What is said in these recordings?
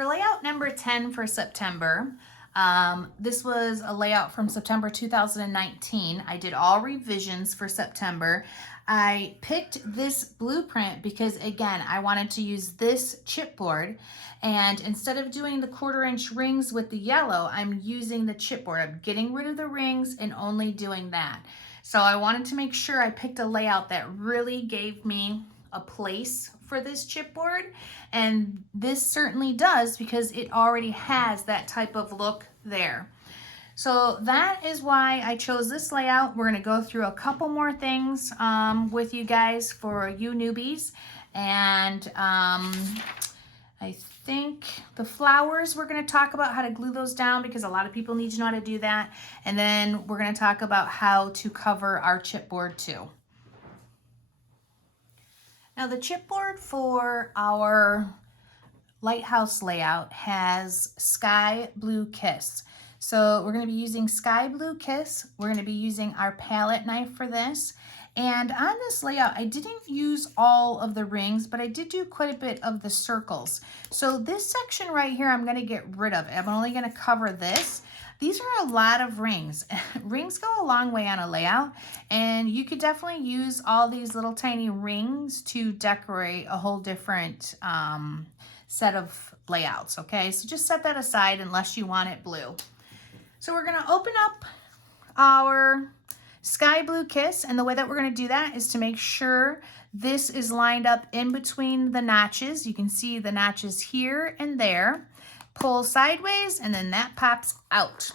For layout number 10 for September, this was a layout from September 2019. I did all revisions for September. I picked this blueprint because, again, I wanted to use this chipboard, and instead of doing the 1/4" rings with the yellow, I'm using the chipboard. I'm getting rid of the rings and only doing that. So I wanted to make sure I picked a layout that really gave me a place for this chipboard, and this certainly does because it already has that type of look there. So that is why I chose this layout. We're going to go through a couple more things with you guys for you newbies, and I think the flowers, we're going to talk about how to glue those down because a lot of people need to know how to do that, and then we're going to talk about how to cover our chipboard too. Now the chipboard for our Lighthouse layout has Sky Blue Kiss. So we're going to be using Sky Blue Kiss. We're going to be using our palette knife for this. And on this layout, I didn't use all of the rings, but I did do quite a bit of the circles. So this section right here, I'm going to get rid of. I'm only going to cover this. These are a lot of rings. Rings go a long way on a layout, and you could definitely use all these little tiny rings to decorate a whole different set of layouts, okay? So just set that aside unless you want it blue. So we're gonna open up our Sky Blue Kiss, and the way that we're gonna do that is to make sure this is lined up in between the notches. You can see the notches here and there. Pull sideways, and then that pops out.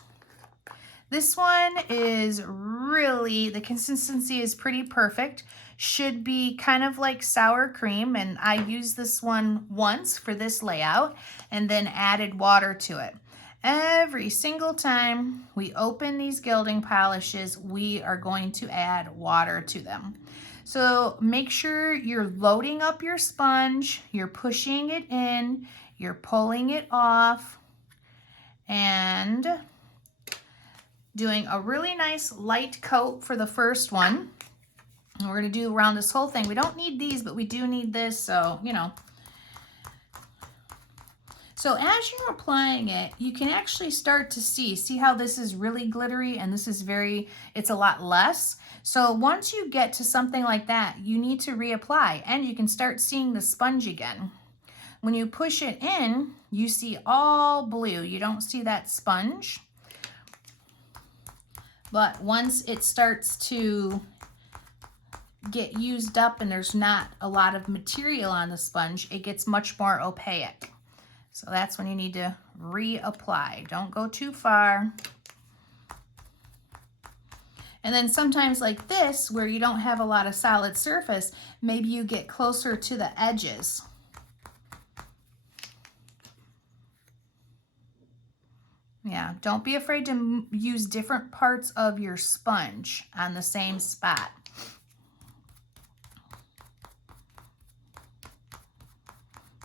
This one is really, the consistency is pretty perfect. Should be kind of like sour cream, and I used this one once for this layout and then added water to it. Every single time we open these gilding polishes, we are going to add water to them. So make sure you're loading up your sponge, you're pushing it in, you're pulling it off, and doing a really nice light coat for the first one. And we're going to do around this whole thing. We don't need these, but we do need this, so, you know. So as you're applying it, you can actually start to see how this is really glittery and this is it's a lot less. So once you get to something like that, you need to reapply, and you can start seeing the sponge again. When you push it in, you see all blue. You don't see that sponge. But once it starts to get used up and there's not a lot of material on the sponge, it gets much more opaque. So that's when you need to reapply. Don't go too far. And then sometimes like this, where you don't have a lot of solid surface, maybe you get closer to the edges. Yeah, don't be afraid to use different parts of your sponge on the same spot.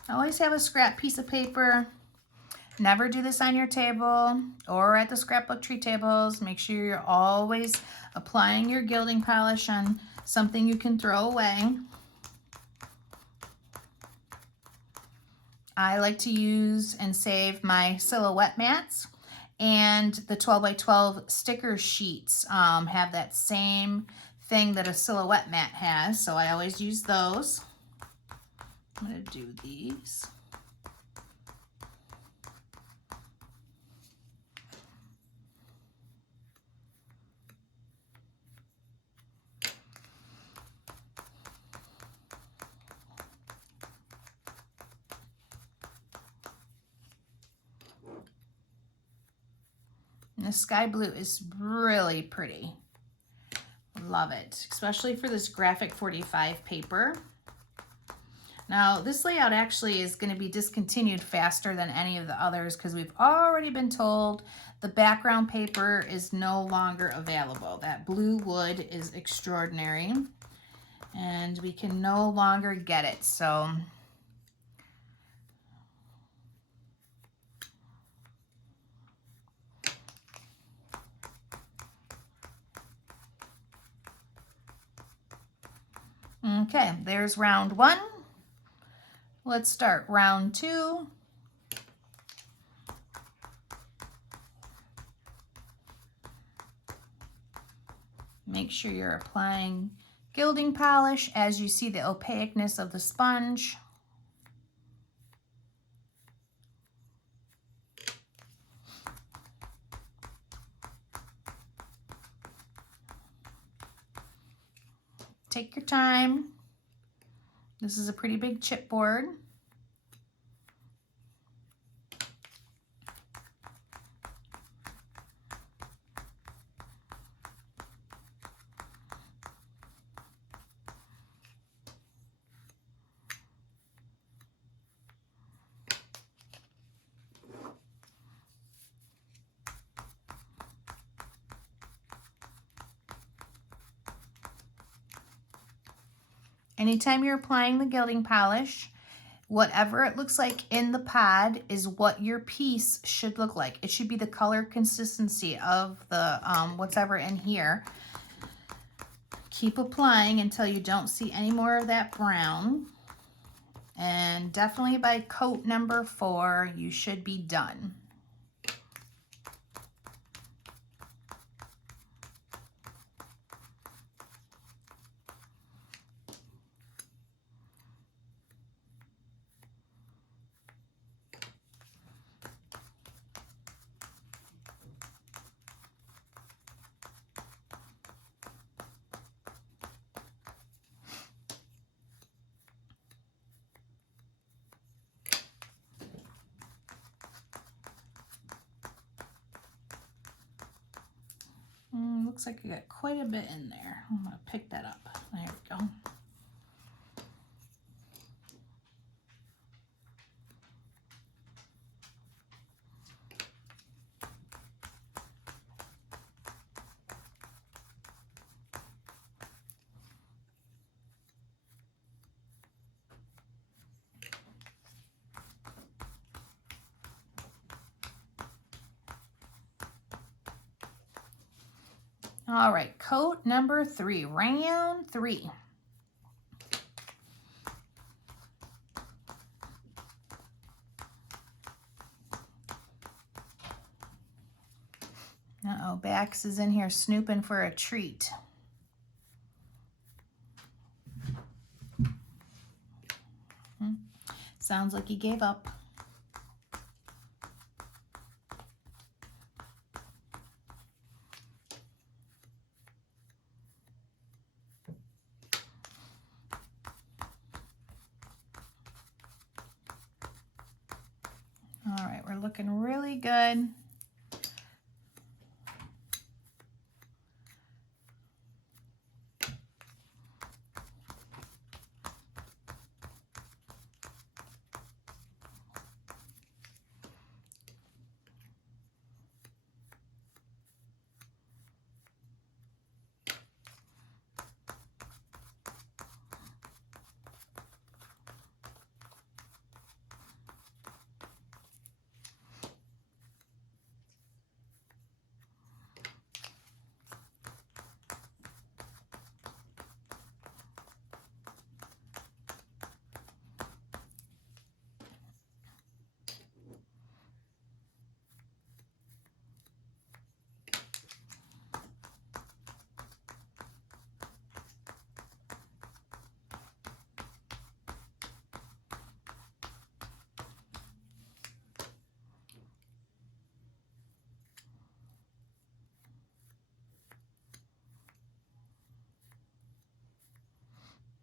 Always have a scrap piece of paper. Never do this on your table or at the scrapbook tree tables. Make sure you're always applying your gilding polish on something you can throw away. I like to use and save my silhouette mats, and the 12 by 12 sticker sheets have that same thing that a silhouette mat has, so I always use those. I'm going to do these. And the sky blue is really pretty. Love it, especially for this graphic 45 paper. Now, this layout actually is going to be discontinued faster than any of the others because we've already been told the background paper is no longer available. That blue wood is extraordinary, and we can no longer get it. So okay, there's round one. Let's start round two. Make sure you're applying gilding polish as you see the opaqueness of the sponge. Take your time. This is a pretty big chipboard. Anytime you're applying the gilding polish, whatever it looks like in the pod is what your piece should look like. It should be the color consistency of the whatever in here. Keep applying until you don't see any more of that brown. And definitely by coat number 4, you should be done. Looks like I got quite a bit in there. I'm going to pick that up. There we go. All right, coat number 3, round 3. Uh-oh, Bax is in here snooping for a treat. Sounds like he gave up. All right, we're looking really good.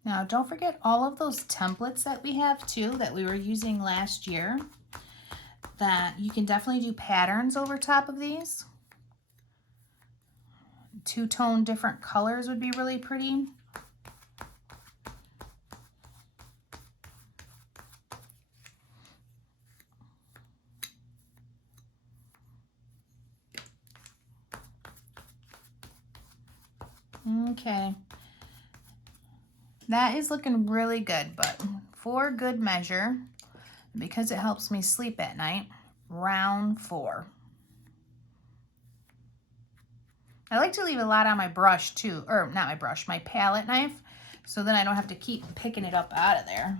Now, don't forget all of those templates that we have too, that we were using last year, that you can definitely do patterns over top of these. Two-tone different colors would be really pretty. Okay. That is looking really good, but for good measure, because it helps me sleep at night, round 4. I like to leave a lot on my brush too, or not my brush, my palette knife, so then I don't have to keep picking it up out of there.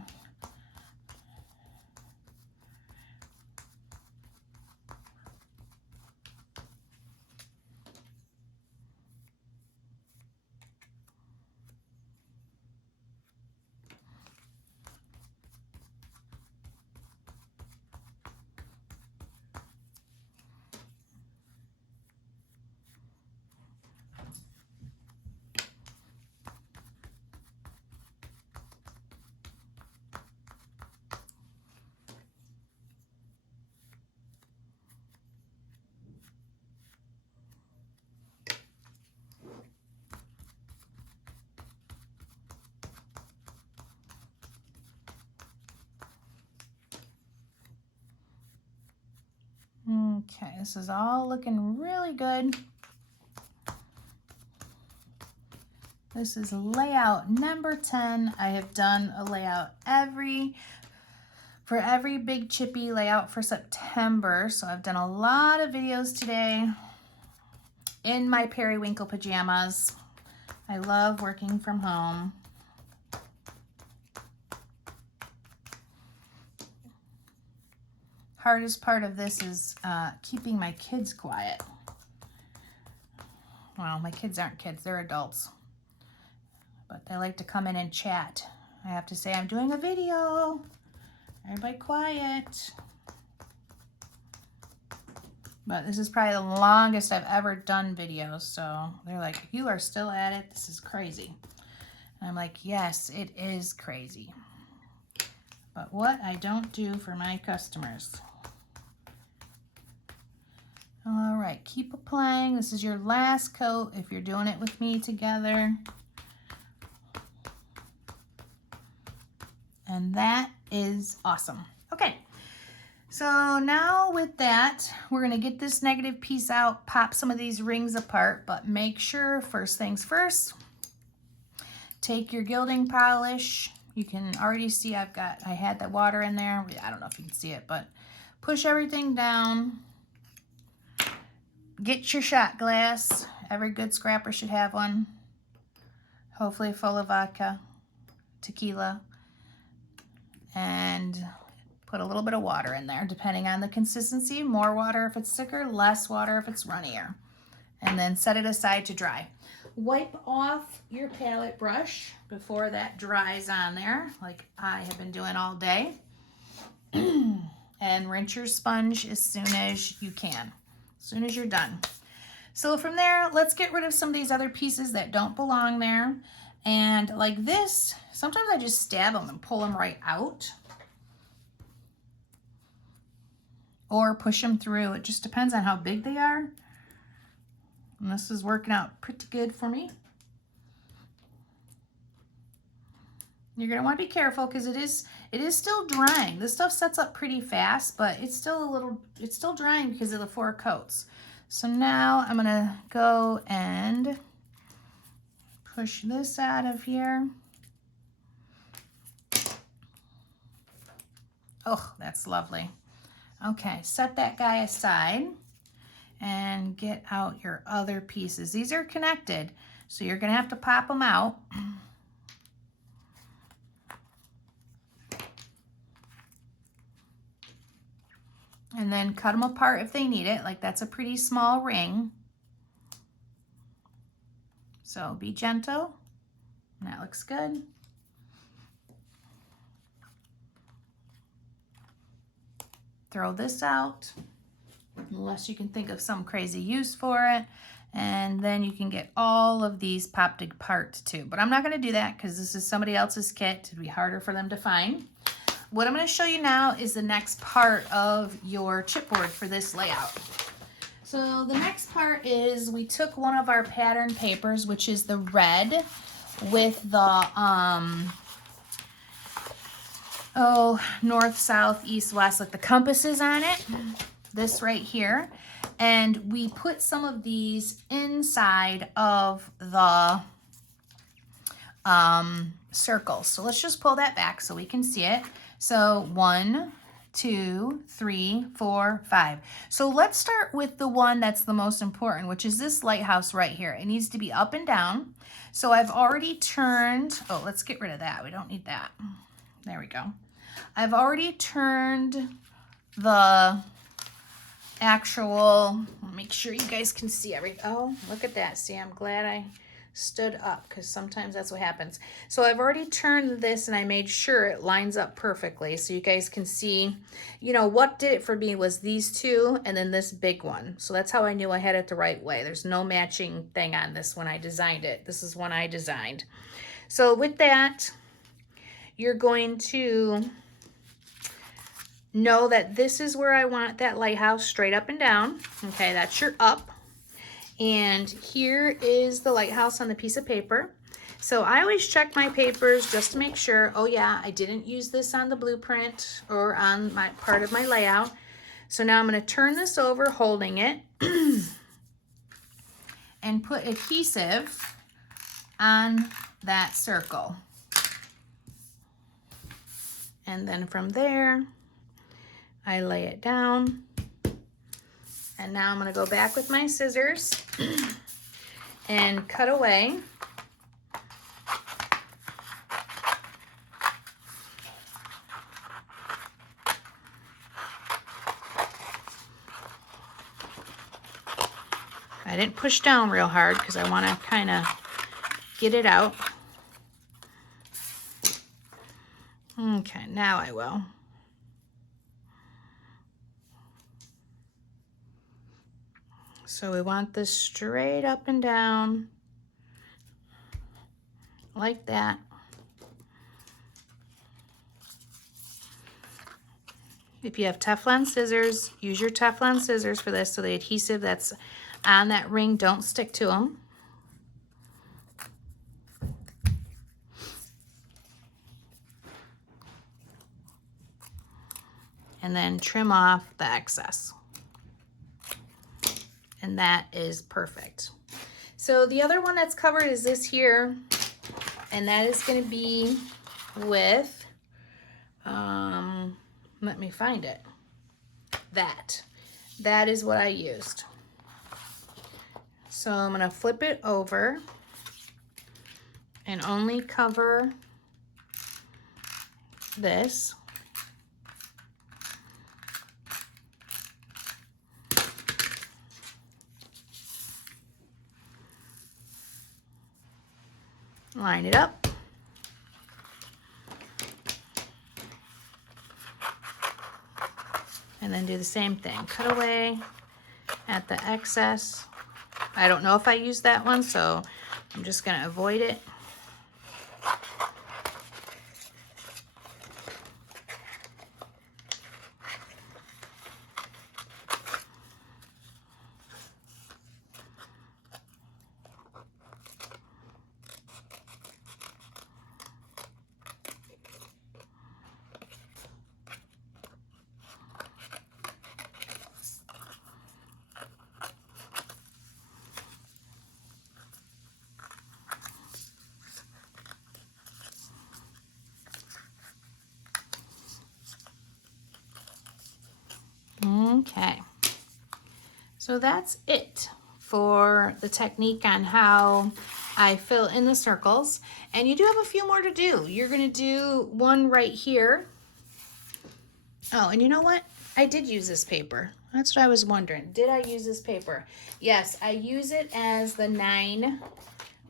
this is all looking really good. This is layout number 10. I have done a layout for every Big Chippy layout for September. So I've done a lot of videos today in my periwinkle pajamas. I love working from home. Hardest part of this is keeping my kids quiet. Well, my kids aren't kids, they're adults. But they like to come in and chat. I have to say, I'm doing a video. Everybody quiet. But this is probably the longest I've ever done videos. So they're like, you are still at it? This is crazy. And I'm like, yes, it is crazy. But what I don't do for my customers. All right, keep applying. This is your last coat if you're doing it with me together. And that is awesome. Okay, so now with that, we're gonna get this negative piece out, pop some of these rings apart, but make sure, first things first, take your gilding polish. You can already see I had the water in there. I don't know if you can see it, but push everything down. Get your shot glass. Every good scrapper should have one. Hopefully full of vodka, tequila. And put a little bit of water in there, depending on the consistency. More water if it's thicker, less water if it's runnier. And then set it aside to dry. Wipe off your palette brush before that dries on there, like I have been doing all day. And rinse your sponge as soon as you can, as soon as you're done. So from there, let's get rid of some of these other pieces that don't belong there. And like this, sometimes I just stab them and pull them right out. Or push them through. It just depends on how big they are. And this is working out pretty good for me. You're gonna want to be careful because it is still drying. This stuff sets up pretty fast, but it's still drying because of the 4 coats. So now I'm gonna go and push this out of here. Oh, that's lovely. Okay, set that guy aside and get out your other pieces. These are connected, so you're gonna have to pop them out. And then cut them apart if they need it. Like that's a pretty small ring. So be gentle. That looks good. Throw this out, unless you can think of some crazy use for it. And then you can get all of these popped apart too. But I'm not gonna do that because this is somebody else's kit. It'd be harder for them to find. What I'm gonna show you now is the next part of your chipboard for this layout. So the next part is we took one of our pattern papers, which is the red with the north, south, east, west, like the compasses on it, this right here. And we put some of these inside of the circles. So let's just pull that back so we can see it. So 1, 2, 3, 4, 5. So let's start with the one that's the most important, which is this lighthouse right here. It needs to be up and down. So I've already turned, oh, let's get rid of that. We don't need that. There we go. I've already turned the actual, make sure you guys can see everything. Oh, look at that. See, I'm glad I stood up because sometimes that's what happens. So I've already turned this and I made sure it lines up perfectly so you guys can see, you know, what did it for me was these two and then this big one. So that's how I knew I had it the right way. There's no matching thing on this when I designed it. This is one I designed. So with that, you're going to know that this is where I want that lighthouse, straight up and down. Okay, that's your up. And here is the lighthouse on the piece of paper. So I always check my papers just to make sure, oh yeah, I didn't use this on the blueprint or on my part of my layout. So now I'm going to turn this over holding it and put adhesive on that circle. And then from there, I lay it down. And now I'm going to go back with my scissors and cut away. I didn't push down real hard because I want to kind of get it out. Okay, now I will. So we want this straight up and down like that. If you have Teflon scissors, use your Teflon scissors for this so the adhesive that's on that ring don't stick to them. And then trim off the excess. And that is perfect. So the other one that's covered is this here, and that is going to be with, let me find it. That is what I used. So I'm going to flip it over and only cover this. Line it up. And then do the same thing. Cut away at the excess. I don't know if I used that one, so I'm just going to avoid it. Okay, so that's it for the technique on how I fill in the circles. And you do have a few more to do. You're going to do one right here. Oh, and you know what? I did use this paper. That's what I was wondering. Did I use this paper? Yes, I use it as the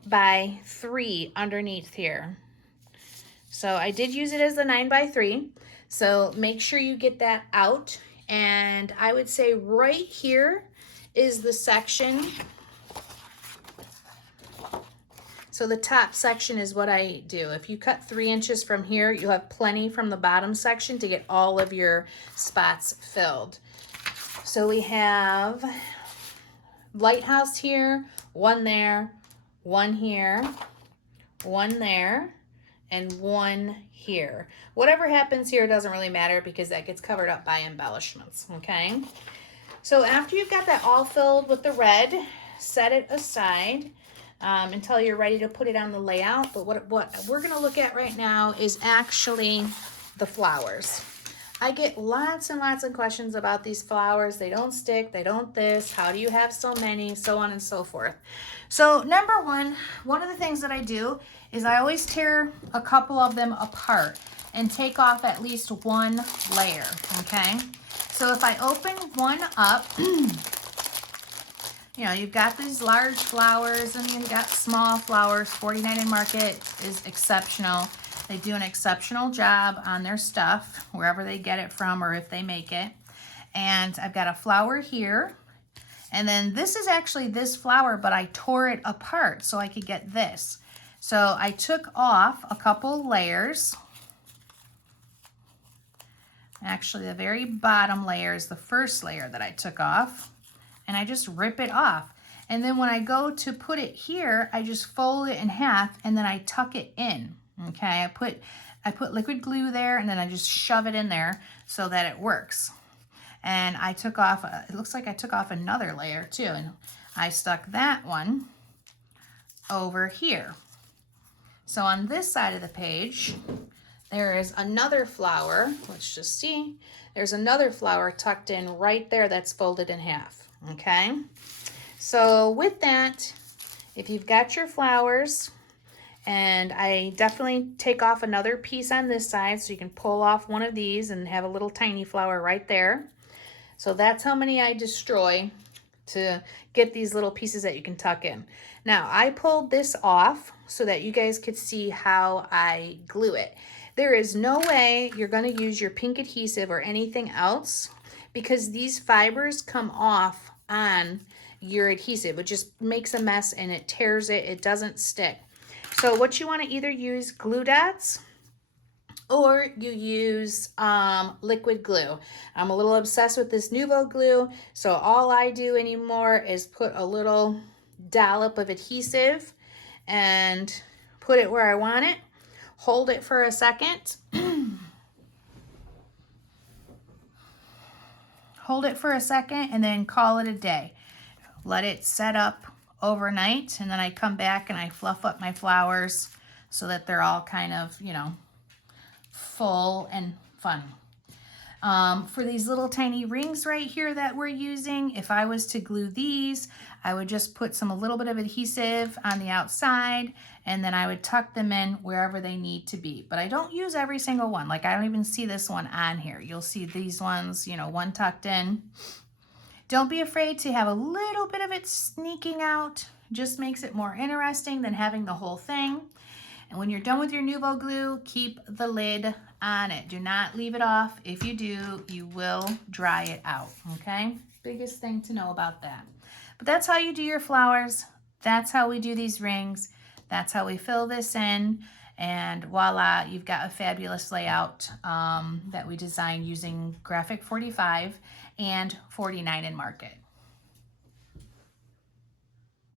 9x3 underneath here. So I did use it as the 9x3. So make sure you get that out. And I would say right here is the section. So the top section is what I do. If you cut 3 inches from here, you'll have plenty from the bottom section to get all of your spots filled. So we have Lighthouse here, one there, one here, one there, and one here. Whatever happens here doesn't really matter because that gets covered up by embellishments, okay? So after you've got that all filled with the red, set it aside until you're ready to put it on the layout. But what we're gonna look at right now is actually the flowers. I get lots and lots of questions about these flowers. They don't stick, they don't this, how do you have so many, so on and so forth. So number one of the things that I do is I always tear a couple of them apart and take off at least one layer, okay? So if I open one up, you know, you've got these large flowers and you've got small flowers. 49 and Market is exceptional. They do an exceptional job on their stuff, wherever they get it from or if they make it. And I've got a flower here. And then this is actually this flower, but I tore it apart so I could get this. So I took off a couple layers. Actually, the very bottom layer is the first layer that I took off. And I just rip it off. And then when I go to put it here, I just fold it in half and then I tuck it in. Okay, I put liquid glue there and then I just shove it in there so that it works. And I took off, it looks like I took off another layer too, and I stuck that one over here. So on this side of the page, there is another flower. Let's just see. There's another flower tucked in right there that's folded in half, okay? So with that, if you've got your flowers, and I definitely take off another piece on this side so you can pull off one of these and have a little tiny flower right there. So that's how many I destroy to get these little pieces that you can tuck in. Now I pulled this off so that you guys could see how I glue it. There is no way you're going to use your pink adhesive or anything else because these fibers come off on your adhesive. It just makes a mess and it tears it. It doesn't stick. So what you want to either use glue dots or you use liquid glue. I'm a little obsessed with this Nuvo glue, so all I do anymore is put a little dollop of adhesive and put it where I want it, hold it for a second, hold it for a second, and then call it a day. Let it set up overnight, and then I come back and I fluff up my flowers so that they're all kind of, you know, full and fun. For these little tiny rings right here that we're using, if I was to glue these, I would just put a little bit of adhesive on the outside, and then I would tuck them in wherever they need to be. But I don't use every single one. Like I don't even see this one on here. You'll see these ones, you know, one tucked in. Don't be afraid to have a little bit of it sneaking out. Just makes it more interesting than having the whole thing. And when you're done with your Nuvo glue, keep the lid on it. Do not leave it off. If you do, you will dry it out, okay? Biggest thing to know about that. But that's how you do your flowers. That's how we do these rings. That's how we fill this in. And voila, you've got a fabulous layout that we designed using Graphic 45 and 49 in Market.